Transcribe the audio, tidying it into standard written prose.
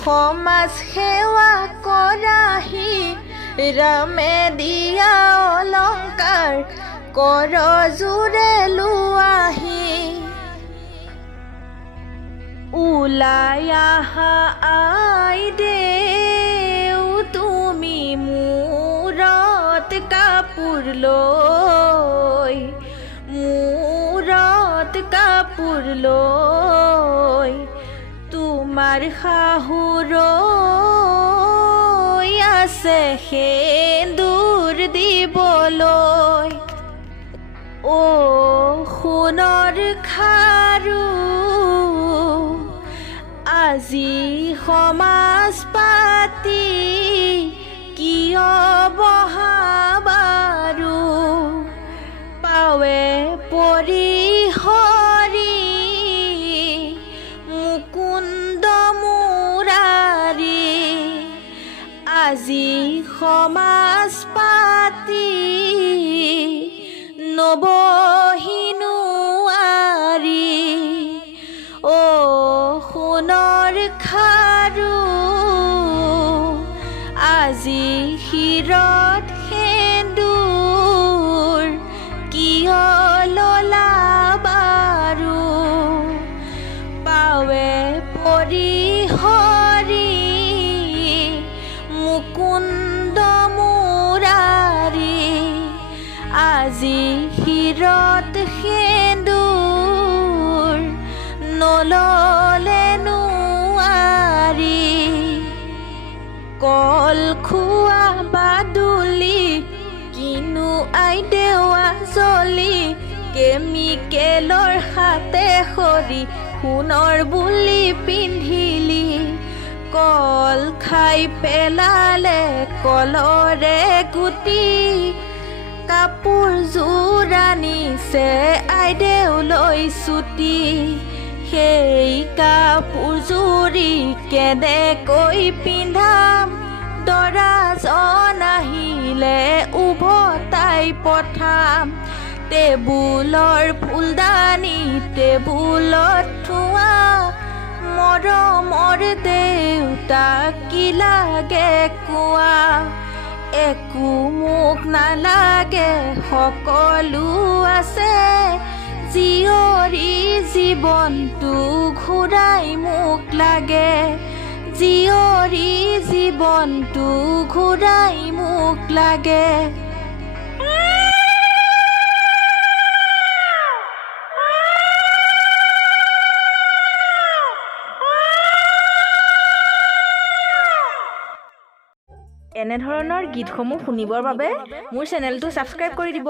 সমাজ সেৱা কৰাহি ৰামে দিয়া অলংকাৰ কৰ জোৰে লোৱাহি ওলাই আহা আইদেউ তুমি মূৰত কাপোৰ লৈ তোমাৰ শাহুৰ আছে সেন্দুৰ দিবলৈ অ সোণৰ খাৰু আজি সমাজ পাতি কিয় বহাবাৰু পাৱে পৰিহৰি মুকুন্দ মুৰাৰী আজি সমাজ পাতি নবহিনুৱাৰী অ সোণৰ খাৰু আজি শিৰত সেন্দুৰ কিয় ললা বাৰু পাৱে পৰিহৰি মুকুন্দ মুৰাৰী আজি শিৰত সেন্দুৰ নললে নোৱাৰি কল খোৱা বাদুলি কিনো আইদেৱা জ্বলি কেমিকেলৰ হাতে খৰি সোণৰ বুলি পিন্ধিলি কল খাই পেলালে কলৰে গুটি কাপোৰযোৰ আনিছে আইদেউলৈ ছুটি সেই কাপোৰযোৰি কেনেকৈ পিন্ধাম দৰাজন আহিলে উভতাই পঠাম টেবুলৰ ফুলদানি টেবুলত থোৱা মৰমৰ দেউতাক কি লাগে কোৱা একো মোক নালাগে সকলো আছে জীয়ৰী জীৱনটো ঘূৰাই মোক লাগে জীয়ৰী জীৱনটো ঘূৰাই মোক লাগে এনেধৰণৰ গীতসমূহ শুনিবৰ বাবে মোৰ চেনেলটো ছাবস্ক্ৰাইব কৰি দিব